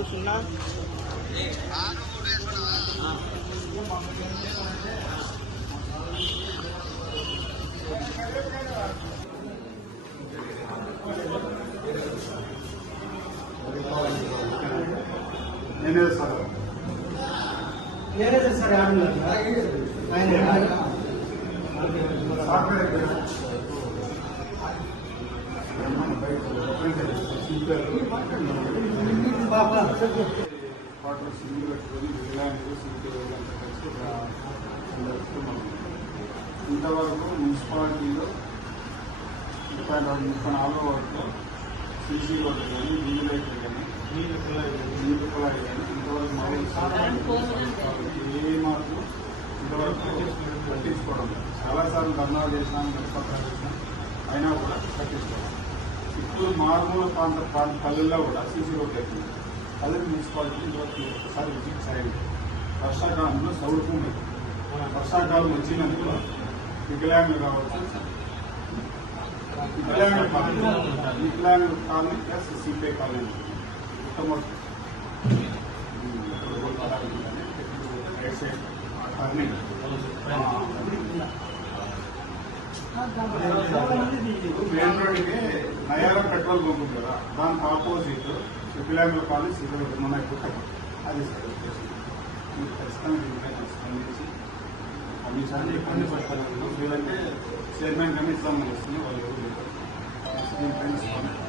ఆరు మూడు సున్నా నాలుగు సున్నా. నేనే సార్ నేనే సార్ ఆయన. సాఫ్ట్వేర్ బాబా వాటర్ పెట్టుకొని విజిలాంటి సింగిల్ అంతా కలిసి ఒక ఇంతవరకు మున్సిపాలిటీలో ముప్పై నాలుగు ముప్పై నాలుగో వరకు సీసీ రోడ్లు కానీ నీళ్ళు లైట్లు కానీ నీళ్ళు కుళాయి కానీ నీళ్ళు కుళాయి కానీ ఇంతవరకు మామూలు ఏ మాత్రం ఇంతవరకు పట్టించుకోవడం లేదు. చాలాసార్లు ధర్నాలు చేసినాం గడపత్రాలు చేసినాం అయినా కూడా పట్టించుకోవడం ఇప్పుడు మారుమూల ప్రాంత పల్లెల్లో కూడా సీసీ రోడ్లు అయిపోయింది కలర్ మున్సిపాలిటీ ఇంతవరకు ఒకసారి విజిట్ చేయాలి వర్షాకాలంలో సౌడుకుంది వర్షాకాలం వచ్చినందుకు వికలాంగులు కావచ్చు వికలాంగుల కాలనీ వికలాంగుల కాలనీ ప్లస్ సిపిఐ కాలనీ మొట్టమొదటి మెయిన్ రోడ్కి నయారా పెట్రోల్ బంక్ కదా దానికి ఆపోజిట్ వికలాంగుల కాలనీ సివిల్ మన పుట్టకం అది సార్ ఉద్దేశం. మీరు ఖచ్చితంగా దీనిపై స్పందించి కమిషన్ ఇబ్బంది పడతాను లేదంటే చైర్మన్ కానీ ఇస్తామని వస్తుంది వాళ్ళు ఎవరు లేరు. దీనిపైన స్పందించి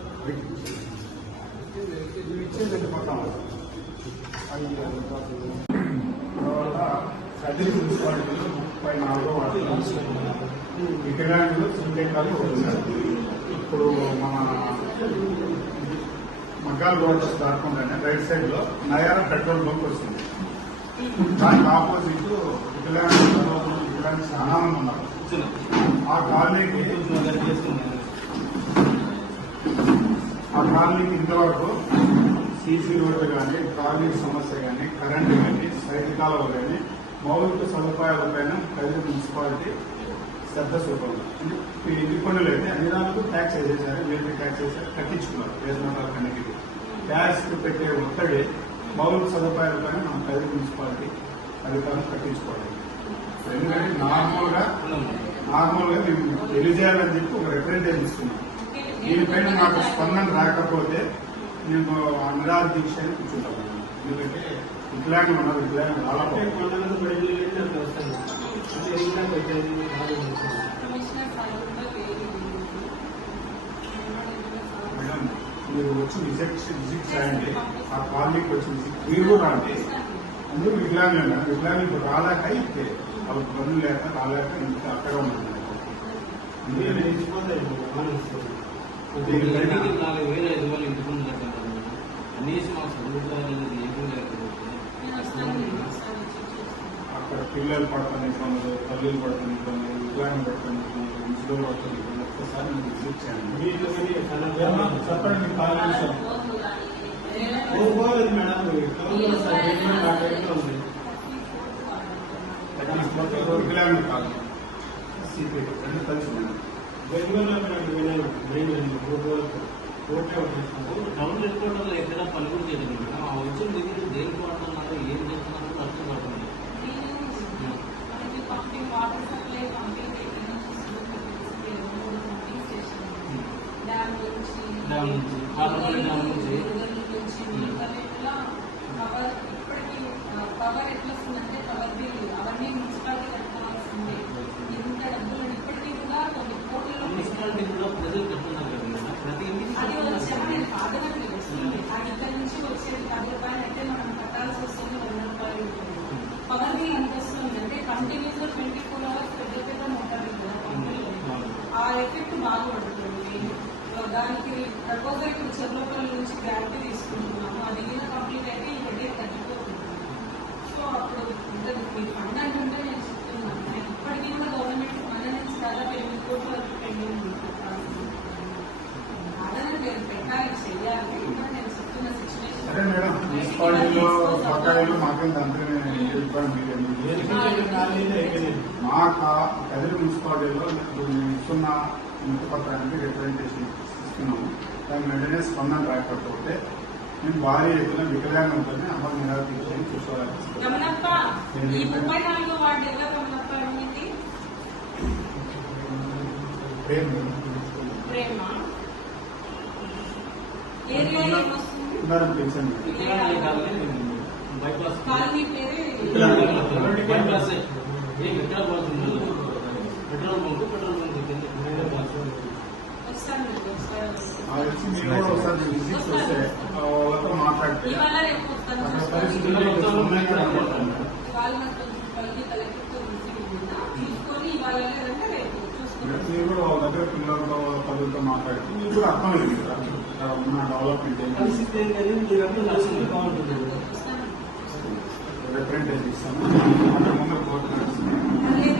కదిరి మున్సిపాలిటీలో ముప్పై నాలుగో వార్డులో వికలాంగులు సింటెకాలు ఇప్పుడు మన మగ్గాల రోడ్ దాటుకుంటానే రైట్ సైడ్లో నయార పెట్రోల్ బంక్ వస్తుంది దానికి ఆపోజిట్ వికలాంగులు వికలాంగులు చాలా ఉన్నారు ఆ కాలనీకి ఆ కాలనీకి ఇంతవరకు సీసీ రోడ్లు కానీ ట్రాఫిక్ సమస్య కానీ కరెంటు కానీ సైడ్ కాలువ కానీ మౌలిక సదుపాయాలపైన కదిరి మున్సిపాలిటీ శ్రద్ధ చూపాలి ఈ ఇంటి పనులు అయితే అన్ని దానికి ట్యాక్స్ వేసేసారు వీళ్ళకి ట్యాక్స్ వేసారు కట్టించుకున్నారు. వేసిన కన్నిటికి. ట్యాక్స్ పెట్టే ఒక్కడే మౌలిక సదుపాయాలపైన మనం కదిరి మున్సిపాలిటీ అధికారులు కట్టించుకోవాలి. ఎందుకంటే నార్మల్గా నార్మల్గా మేము తెలియజేయాలని చెప్పి ఒక రిప్రజెంటేషన్ ఇస్తున్నాం. దీనిపైన నాకు స్పందన రాకపోతే నేను ఆ నిరాధ దీక్ష అని కూర్చుంటాను ఎందుకంటే వికలాంగులు ఉన్నారు బాగుంది. మేడం మీరు వచ్చి విజిట్ విజిట్ చేయండి. ఆ కాలనీకి వచ్చి విజిట్ మీరు కూడా రండి. అందరూ వికలాంగులు వికలాంగులు రాలేక అయితే వాళ్ళకి పనులు లేక రాలేక ఇంత అక్కడ ఉంటుంది ఇంటికి నాలుగు వేల ఐదు వేలు ఇంటి పనులు కట్టాను కనీసం మాకు చదువుకోవాలనేది ఏమీ లేకపోతే అక్కడ పిల్లలు పడుతున్న ఇబ్బందులు తల్లులు పడుతున్న ఇబ్బందులు వికలాంగులు పడుతున్న ఇబ్బందులు ముసలు పడుతున్న ఇబ్బందులు ఒక్కసారి మీరు విజిట్ చేయండి చెప్పండి మీ కాలనీ సార్ పోలేదు మేడం కౌన్సిలర్ సార్ గవర్నమెంట్ ఆ టైంలో ఉంది వికలాంగులు కాలనీ సిపి రెండు కలిసి ఉన్నాయి బెంగళూరులో మేడం వినాను మెయిన్ మూడు రోజులు ఓకే వచ్చేసినాము టౌన్ హెడ్ క్వార్టర్లో ఎక్కడ పవర్ ఎట్లా వస్తుందంటే పవర్ అవన్నీ మున్సిపాలిటీ కట్టుకోవాల్సిందే ఇంత డబ్బులు కూడా కొన్ని కోట్లలో మున్సిపాలిటీ అది వచ్చామని కాదనట్లు వస్తుంది మనం కట్టాల్సి వస్తుంది వంద రూపాయలు పవర్ బిల్ ఎంత ఫోర్ అవర్స్ పెద్ద పెద్ద ఆ ఎఫెక్ట్ బాగుంటుంది దానికి ప్రపోజల్ ఇప్పుడు చెర్లోపల్లి నుంచి గ్యారంటీ తీసుకుంటున్నాము అది మీద కంప్లీట్ అయితే ఈ హెడేక్ తగ్గిపోతుంది సో అప్పుడు ఇంకా మీ ఫండ్ అంటుంటే నేను చెప్తున్నాను నాకు ఇప్పటికీ కూడా గవర్నమెంట్ మన నుంచి దాదాపు ఎనిమిది కోట్ల వరకు పెండింగ్ ఉంది అలానే మీరు పెట్టాలి చెయ్యాలి ఇంకా నేను చెప్తున్న సరే మేడం సిచ్యువేషన్ మున్సిపాలిటీలో బకాయిలు మాకేం అంతనే ఇబ్బంది మీరేమి దేనికంటే ఖాళీ అయిపోయింది మా కా- కదిరి మున్సిపాలిటీలో ఇప్పుడు మేము ఇస్తున్న ఇంటి పత్రానికి రిప్రజెంటేషన్ ఇస్తున్నాము. దాని వెంటనే స్పందన రాకపోతే మేము భారీ ఎత్తున వికలాంగులతో అమలు నిరాకరించని చూసుకోవాలి బైపాస్ కాలనీ పేరే బైపాస్ ఏం పోతుంది పెట్రోల్ బంక్ పెట్రోల్ బంక్ కింద ఆ వచ్చి మీరు కూడా ఒకసారి విజిట్ చేస్తే ఆ వాళ్ళతో మాట్లాడితే. అక్కడ మీరు కూడా వాళ్ళ దగ్గర పిల్లలతో పదులతో మాట్లాడితే మీకు కూడా అర్థమైంది కదా ఉన్న డెవలప్మెంట్ ఏంటంటే బాగుంటుంది రిప్రజెంటేషన్ ఇస్తాను? అంటే ముందు మళ్ళీ